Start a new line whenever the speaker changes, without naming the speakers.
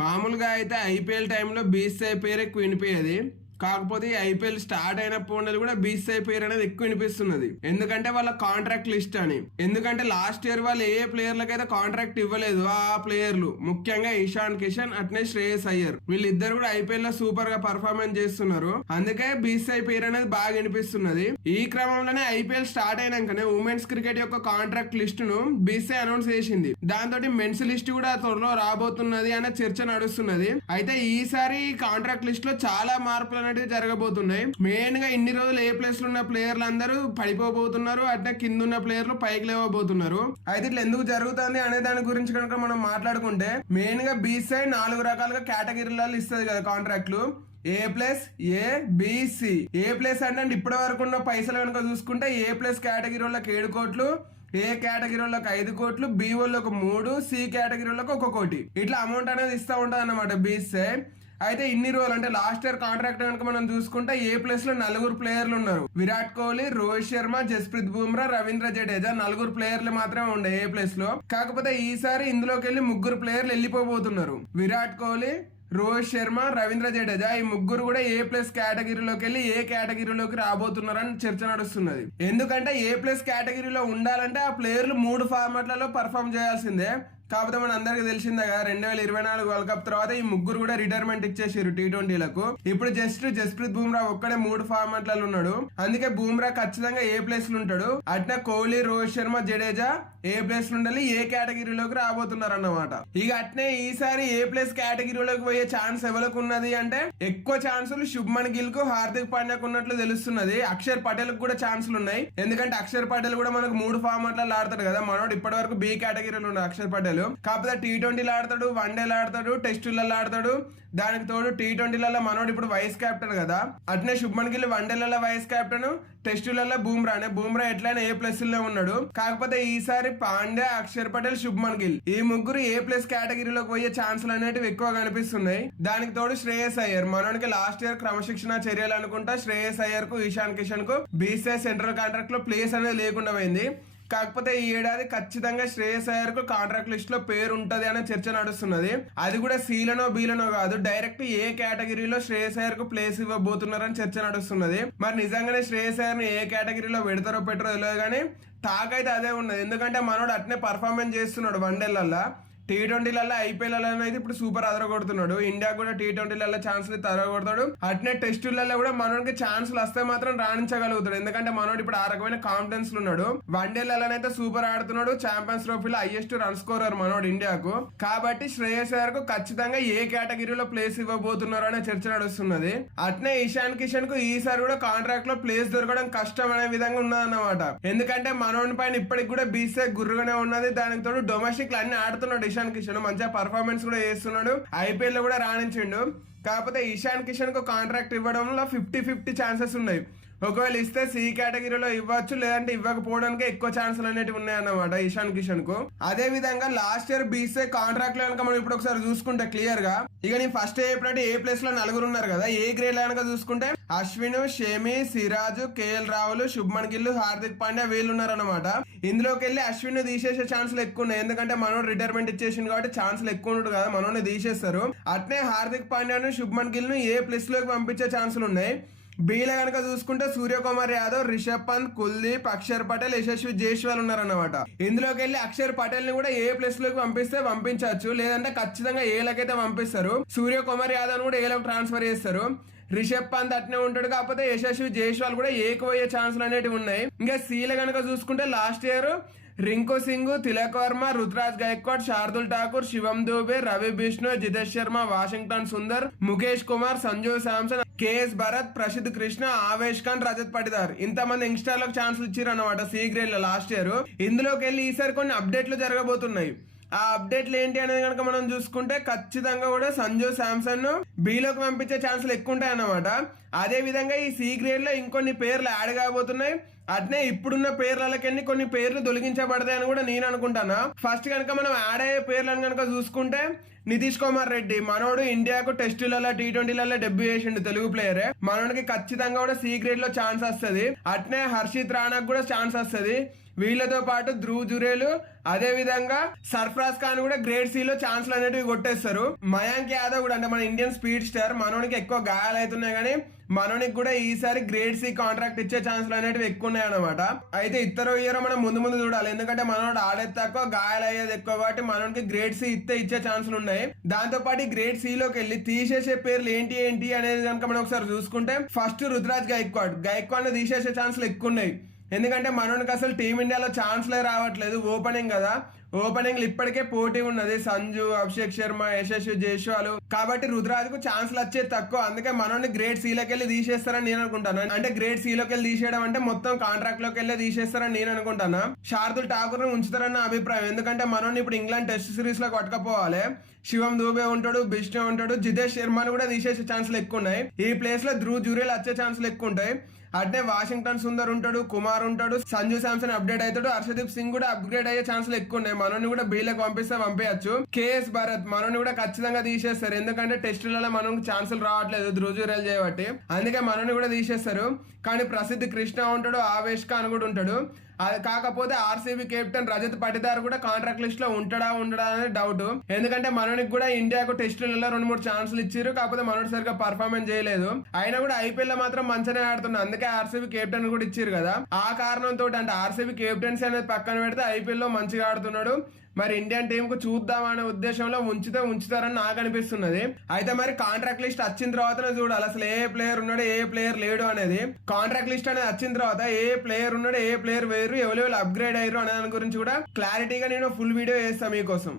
మామూలుగా అయితే ఐపీఎల్ టైంలో బీసీఐ క్వీన్ పే అది. కాకపోతే ఐపీఎల్ స్టార్ట్ అయినప్పుడు కూడా బీసీఐ పేరు అనేది ఎక్కువ వినిపిస్తున్నది. ఎందుకంటే వాళ్ళ కాంట్రాక్ట్ లిస్ట్ అని. ఎందుకంటే లాస్ట్ ఇయర్ వాళ్ళు ఏ ప్లేయర్లకైతే కాంట్రాక్ట్ ఇవ్వలేదు ఆ ప్లేయర్లు ముఖ్యంగా ఇషాన్ కిషన్ అట్నే శ్రేయస్ అయ్యర్. వీళ్ళిద్దరు కూడా ఐపీఎల్లో సూపర్గా పర్ఫార్మెన్స్ చేస్తున్నారు. అందుకే బీసీఐ పేరు అనేది బాగా వినిపిస్తున్నది. ఈ క్రమంలోనే ఐపీఎల్ స్టార్ట్ అయినాకనే ఉమెన్స్ క్రికెట్ యొక్క కాంట్రాక్ట్ లిస్ట్ను బీసీఐ అనౌన్స్ చేసింది. దాంతో మెన్స్ లిస్ట్ కూడా త్వరలో రాబోతున్నది అనే చర్చ నడుస్తున్నది. అయితే ఈసారి కాంట్రాక్ట్ లిస్ట్లో చాలా మార్పులు అనేవి జరగబోతున్నాయి. మెయిన్గా ఇన్ని రోజులు ఏ ప్లేస్లో ఉన్న ప్లేయర్లు అందరూ పడిపోబోతున్నారు అట్లా కింద ఉన్న ప్లేయర్లు పైకి లేవబోతున్నారు. అయితే ఇట్లా ఎందుకు జరుగుతుంది అనే దాని గురించి కనుక మనం మాట్లాడుకుంటే మెయిన్గా బీసీఐ నాలుగు రకాలుగా కేటగిరీలలో ఇస్తుంది కదా కాంట్రాక్ట్లు A plus A BC A plus అంటే ఇప్పటి వరకు ఉన్న పైసలు కనుక చూసుకుంటే ఏ ప్లస్ కేటగిరీ వాళ్ళకి ఏడు కోట్లు ఏ కేటగిరీ వాళ్ళకి ఐదు కోట్లు బి వాళ్ళకి మూడు సి కేటగిరీ వాళ్ళకి ఒక కోటి. ఇట్లా అమౌంట్ అనేది ఇస్తూ ఉంటుంది అన్నమాట బీసీ అయితే ఇన్ని రోజులు అంటే లాస్ట్ ఇయర్ కాంట్రాక్ట్ కనుక మనం చూసుకుంటే ఏ ప్లేస్లో నలుగురు ప్లేయర్లు ఉన్నారు. విరాట్ కోహ్లీ రోహిత్ శర్మ జస్ప్రీత్ బుమ్రా రవీంద్ర జడేజా నలుగురు ప్లేయర్లు మాత్రమే ఉండే ఏ ప్లేస్లో. కాకపోతే ఈసారి ఇందులోకి వెళ్ళి ముగ్గురు ప్లేయర్లు వెళ్ళిపోబోతున్నారు. విరాట్ కోహ్లీ రోహిత్ శర్మ రవీంద్ర జడేజా ఈ ముగ్గురు కూడా ఏ ప్లస్ కేటగిరీలోకి వెళ్ళి ఏ కేటగిరీలోకి రాబోతున్నారని చర్చ నడుస్తున్నది. ఎందుకంటే ఏ ప్లస్ కేటగిరీలో ఉండాలంటే ఆ ప్లేయర్లు మూడు ఫార్మాట్లలో పర్ఫామ్ చేయాల్సిందే. కాకపోతే మన అందరికి తెలిసిందగా రెండు వేల ఇరవై నాలుగు వరల్డ్ కప్ తర్వాత ఈ ముగ్గురు కూడా రిటైర్మెంట్ ఇచ్చేసారు టీ ట్వంటీలకు ఇప్పుడు జస్ట్ జస్ప్రీత్ బుమ్రా ఒక్కడే మూడు ఫార్మాట్లలో ఉన్నాడు. అందుకే బుమ్రా ఖచ్చితంగా ఏ ప్లేస్లో ఉంటాడు? అట్నే కోహ్లీ రోహిత్ శర్మ జడేజా ఏ ప్లేస్లో ఉండాలి? ఏ కేటగిరీలోకి రాబోతున్నారు అన్నమాట ఇక అట్నే ఈసారి ఏ ప్లేస్ కేటగిరీలోకి పోయే ఛాన్స్ ఎవరికి ఉన్నది అంటే ఎక్కువ ఛాన్సులు శుభ్మన్ గిల్కు హార్దిక్ పాండ్యాకు ఉన్నట్లు తెలుస్తున్నది. అక్షర్ పటేల్కు కూడా ఛాన్సులు ఉన్నాయి. ఎందుకంటే అక్షర్ పటేల్ కూడా మనకు మూడు ఫార్మాట్లలో ఆడతాడు కదా. మనోడు ఇప్పటి వరకు బి కేటగిరీలో ఉన్నాడు అక్షర్ పటేల్. కాకపోతే టీ ట్వంటీలో ఆడతాడు వన్ డేలో ఆడతాడు టెస్టులలో ఆడతాడు. దానికి తోడు టీ ట్వంటీలలో మనోడు ఇప్పుడు వైస్ కెప్టెన్ కదా. అట్నే శుభ్మన్ గిల్ వన్ డేలలో వైస్ కెప్టెన్ టెస్టులలో బూమ్రానే బూమ్రా. ఎట్లయినా ఏ ప్లస్లో ఉన్నాడు. కాకపోతే ఈసారి పాండ్యా అక్షర్ పటేల్ శుభ్మన్ గిల్. ఈ ముగ్గురు ఏ ప్లస్ కేటగిరీలోకి పోయే ఛాన్సులు అనేటివి ఎక్కువ కనిపిస్తున్నాయి దానికి తోడు శ్రేయస్ అయ్యర్. మనోడికి లాస్ట్ ఇయర్ క్రమశిక్షణ చర్యలు అనుకుంటా శ్రేయస్ అయ్యర్కు ఈశాన్ కిషన్కు బీసీఐ సెంట్రల్ కాంట్రాక్ట్లో ప్లేస్ అనేది లేకుండా పోయింది. కాకపోతే ఈ ఏడాది ఖచ్చితంగా శ్రేయస్ అయ్యర్కు కాంట్రాక్ట్ లిస్ట్లో పేరు ఉంటది అనే చర్చ నడుస్తున్నది. అది కూడా సీలనో బీలనో కాదు. డైరెక్ట్ ఏ కేటగిరీలో శ్రేయస్ అయ్యర్కు ప్లేస్ ఇవ్వబోతున్నారని చర్చ నడుస్తున్నది. మరి నిజంగానే శ్రేయస్ అయ్యర్ని ఏ కేటగిరీలో పెడతారో పెట్టరో తెలియదు కానీ టాక్ అయితే అదే ఉన్నది. ఎందుకంటే మనోడు అట్నే పర్ఫార్మెన్స్ చేస్తున్నాడు వన్డేలల్లా టీ ట్వంటీలలో ఐపీఎల్ అయితే ఇప్పుడు సూపర్ అదరగొడుతున్నాడు ఇండియా కూడా టీ ట్వంటీలలో ఛాన్స్లు అదరగొడతాడు అట్నే టెస్టులలో కూడా మనోడికి ఛాన్స్లు వస్తే మాత్రం రాణించగలుగుతాడు. ఎందుకంటే మనోడు ఇప్పుడు ఆ రకమైన కాన్ఫిడెన్స్లో ఉన్నాడు. వన్ అయితే సూపర్ ఆడుతున్నాడు. ఛాంపియన్స్ ట్రోఫీలో హైయెస్ట్ రన్ స్కోరర్ మనోడు ఇండియాకు. కాబట్టి శ్రేయస్ అయ్యర్ ఖచ్చితంగా ఏ కేటగిరీలో ప్లేస్ ఇవ్వబోతున్నారు అనే చర్చ నడుస్తున్నది. అట్నే ఇషాన్ కిషన్కు ఈసారి కూడా కాంట్రాక్ట్లో ప్లేస్ దొరకడం కష్టం అనే విధంగా ఉన్నదన్నమాట. ఎందుకంటే మనోడి పైన ఇప్పటికి కూడా బీసే గుర్రుగానే ఉన్నది. దానికి తోడు డొమెస్టిక్ అన్ని ఆడుతున్నాడు ఇషాన్ కిషన్ మంచిగా పర్ఫార్మెన్స్ కూడా చేస్తున్నాడు. ఐపీఎల్లో కూడా రాణించిండు. కాకపోతే ఇషాన్ కిషన్కు కాంట్రాక్ట్ ఇవ్వడంలో ఫిఫ్టీ ఫిఫ్టీ ఛాన్సెస్ ఉన్నాయి. ఒకవేళ ఇస్తే సి కేటగిరీలో ఇవ్వచ్చు లేదంటే ఇవ్వకపోవడానికి ఎక్కువ ఛాన్సులు అనేటివి ఉన్నాయన్నమాట ఇషాన్ కిషన్కు అదే విధంగా లాస్ట్ ఇయర్ బీసీఐ కాంట్రాక్ట్లో కనుక మనం ఇప్పుడు ఒకసారి చూసుకుంటే క్లియర్గా ఇక నేను ఫస్ట్ చెప్పినట్టు ఏ ప్లేస్లో నలుగురు ఉన్నారు కదా ఏ గ్రేడ్లో కనుక చూసుకుంటే అశ్విన్ షేమి సిరాజు కేఎల్ రావులు శుభ్మన్ గిల్ హార్దిక్ పాండ్యా వీళ్ళు ఉన్నారు అనమాట ఇందులోకి వెళ్ళి అశ్విన్ తీసేసే ఛాన్సులు ఎక్కువ ఉన్నాయి. ఎందుకంటే మనోడు రిటైర్మెంట్ ఇచ్చేసింది కాబట్టి ఛాన్సులు ఎక్కువ ఉండదు కదా మనోని తీసేస్తారు. అట్నే హార్దిక్ పాండ్యాను శుభ్మన్ గిల్ను ఏ ప్లేస్లోకి పంపించే ఛాన్సులు ఉన్నాయి? బీలో కనుక చూసుకుంటే సూర్యకుమార్ యాదవ్ రిషబ్ పంత్ కుల్దీప్ అక్షర్ పటేల్ యశస్వి జైస్వాల్ ఉన్నారన్నమాట. ఇందులోకి వెళ్ళి అక్షర్ పటేల్ని కూడా ఏ ప్లేస్లోకి పంపిస్తే పంపించవచ్చు. లేదంటే ఖచ్చితంగా ఏలకైతే పంపిస్తారు. సూర్యకుమార్ యాదవ్ కూడా ఏలకు ట్రాన్స్ఫర్ చేస్తారు. రిషబ్ పంత్ అట్నే ఉంటాడు. కాకపోతే యశస్వి జైస్వాల్ కూడా ఏకవయ్యే ఛాన్సులు అనేటివి ఉన్నాయి. ఇంకా సీల కనుక చూసుకుంటే last year Rinku Singh Tilak Varma Ruturaj Gaikwad Shardul Thakur Shivam Dube Ravi Bishnoi Jitesh Sharma Washington Sundar Mukesh Kumar Sanju Samson KS Bharat Prasidh Krishna Avesh Khan Rajat Patidar. ఇంతమంది యంగ్స్టర్లకు ఛాన్స్ ఇచ్చారు అనమాట సి గ్రేడ్లో లాస్ట్ ఇయర్. ఇందులోకి వెళ్ళి ఈసారి కొన్ని అప్డేట్లు జరగబోతున్నాయి. ఆ అప్డేట్లు ఏంటి అనేది కనుక మనం చూసుకుంటే ఖచ్చితంగా కూడా సంజు శాంసన్ బీలోకి పంపించే ఛాన్సులు ఎక్కువ ఉంటాయి అన్నమాట అదే విధంగా ఈ సి గ్రేడ్లో ఇంకొన్ని పేర్లు యాడ్ కాబోతున్నాయి. అట్నే ఇప్పుడున్న పేర్లకెన్ని కొన్ని పేర్లు తొలగించబడతాయని కూడా నేను అనుకుంటాను? ఫస్ట్ కనుక మనం యాడ్ అయ్యే పేర్లను కనుక చూసుకుంటే నితీష్ కుమార్ రెడ్డి మనోడు ఇండియాకు టెస్టులలో టీ ట్వంటీలలో డెబ్యూ చేసిండు తెలుగు ప్లేయర్ మనోడికి ఖచ్చితంగా కూడా సి గ్రేడ్లో ఛాన్స్ వస్తుంది. అట్నే హర్షిత్ రాణాకు కూడా ఛాన్స్ వస్తుంది. వీళ్ళతో పాటు ధ్రువ్ జురేలు అదే విధంగా సర్ఫరాజ్ ఖాన్ కూడా గ్రేడ్ సి లో ఛాన్స్లు అనేటివి కొట్టేస్తారు. మయాంక్ యాదవ్ కూడా అంటే మన ఇండియన్ స్పీడ్ స్టార్ మనోనికి ఎక్కువ గాయాలు అవుతున్నాయి కానీ మనోనికి కూడా ఈసారి గ్రేడ్ సి కాంట్రాక్ట్ ఇచ్చే ఛాన్స్లు అనేటివి ఎక్కువ ఉన్నాయి అనమాట అయితే ఇతర ఇయర్ మనం ముందు ముందు చూడాలి. ఎందుకంటే మనోడు ఆడేది తక్కువ గాయాలయ్యేది ఎక్కువ కాబట్టి మనోనికి గ్రేడ్ సి ఇస్తే ఇచ్చే ఛాన్సులు ఉన్నాయి. దాంతో పాటు గ్రేడ్ సి లోకి వెళ్ళి తీసేసే పేర్లు ఏంటి ఏంటి అనేది కనుక మనం ఒకసారి చూసుకుంటే ఫస్ట్ రుతురాజ్ గైక్వాడ్ గైక్వాడ్ తీసేసే ఛాన్సులు ఎక్కువ ఉన్నాయి. ఎందుకంటే మనోనికి అసలు టీమిండియాలో ఛాన్స్లే రావట్లేదు. ఓపెనింగ్ కదా. ఓపెనింగ్లు ఇప్పటికే పోటీ ఉన్నది. సంజు అభిషేక్ శర్మ యశస్వి జైస్వాల్. కాబట్టి రుద్రాజ్కు ఛాన్స్లు వచ్చేది తక్కువ. అందుకే మనోని గ్రేట్ సీలోకి వెళ్ళి తీసేస్తారని నేను అనుకుంటాను. అంటే గ్రేట్ సీలోకి వెళ్ళి తీసేయడం అంటే మొత్తం కాంట్రాక్ట్లోకి వెళ్ళి తీసేస్తారని నేను అనుకుంటాను. శార్దుల్ ఠాకూర్ ఉంచుతారని నా అభిప్రాయం. ఎందుకంటే మనోని ఇప్పుడు ఇంగ్లాండ్ టెస్ట్ సిరీస్లో కొట్టకపోవాలి. శివం దూబే ఉంటాడు బిష్ణు ఉంటాడు జితేష్ శర్మను కూడా తీసేసే ఛాన్సులు ఎక్కువ ఉన్నాయి. ఈ ప్లేస్లో ధ్రువ్ జూరియల్ వచ్చే ఛాన్సులు ఎక్కువ ఉంటాయి. అట్నే వాషింగ్టన్ సుందర్ ఉంటాడు కుమార్ ఉంటాడు సంజు శాంసన్ అప్డేట్ అవుతాడు హర్షదీప్ సింగ్ కూడా అప్గ్రేడ్ అయ్యే ఛాన్సులు ఎక్కువ ఉన్నాయి. మనోని కూడా బీలకు పంపిస్తే పంపించచ్చు కేఎస్ భరత్ మనోని కూడా ఖచ్చితంగా తీసేస్తారు. ఎందుకంటే టెస్టులలో మనం ఛాన్సులు రావట్లేదు ధ్రుజురేల్ చేయబట్టి. అందుకే మనోని కూడా తీసేస్తారు. కానీ ప్రసిద్ధి కృష్ణ ఉంటాడు ఆవేష్ ఖాన్ కూడా ఉంటాడు. అది కాకపోతే ఆర్సీబీ కెప్టెన్ రజత్ పటిదార్ కూడా కాంట్రాక్ట్ లిస్ట్లో ఉంటాడా ఉండడా అనేది డౌట్ ఎందుకంటే మనోడికి కూడా ఇండియాకు టెస్టులలో రెండు మూడు ఛాన్సులు ఇచ్చారు కాకపోతే మనోడు సరిగ్గా పర్ఫార్మెన్స్ చేయలేదు. అయినా కూడా ఐపీఎల్లో మాత్రం మంచిగానే ఆడుతున్నాడు అందుకే ఆర్సీబీ కెప్టెన్ కూడా ఇచ్చారు కదా. ఆ కారణంతో అంటే ఆర్సీబీ కెప్టెన్సీ అనేది పక్కన పెడితే ఐపీఎల్లో మంచిగా ఆడుతున్నాడు. మరి ఇండియన్ టీమ్కు చూద్దాం అనే ఉద్దేశంలో ఉంచితే ఉంచుతారని నాకు అనిపిస్తున్నది. అయితే మరి కాంట్రాక్ట్ లిస్ట్ వచ్చిన తర్వాతనే చూడాలి. అసలు ఏ ప్లేయర్ ఉన్నాడు ఏ ప్లేయర్ లేడు అనేది. కాంట్రాక్ట్ లిస్ట్ అనేది వచ్చిన తర్వాత ఏ ప్లేయర్ ఉన్నాడు ఏ ప్లేయర్ వేరు ఎవరెవరు అప్గ్రేడ్ అయ్యారు అనే దాని గురించి కూడా క్లారిటీగా నేను ఫుల్ వీడియో చేస్తాను మీకోసం.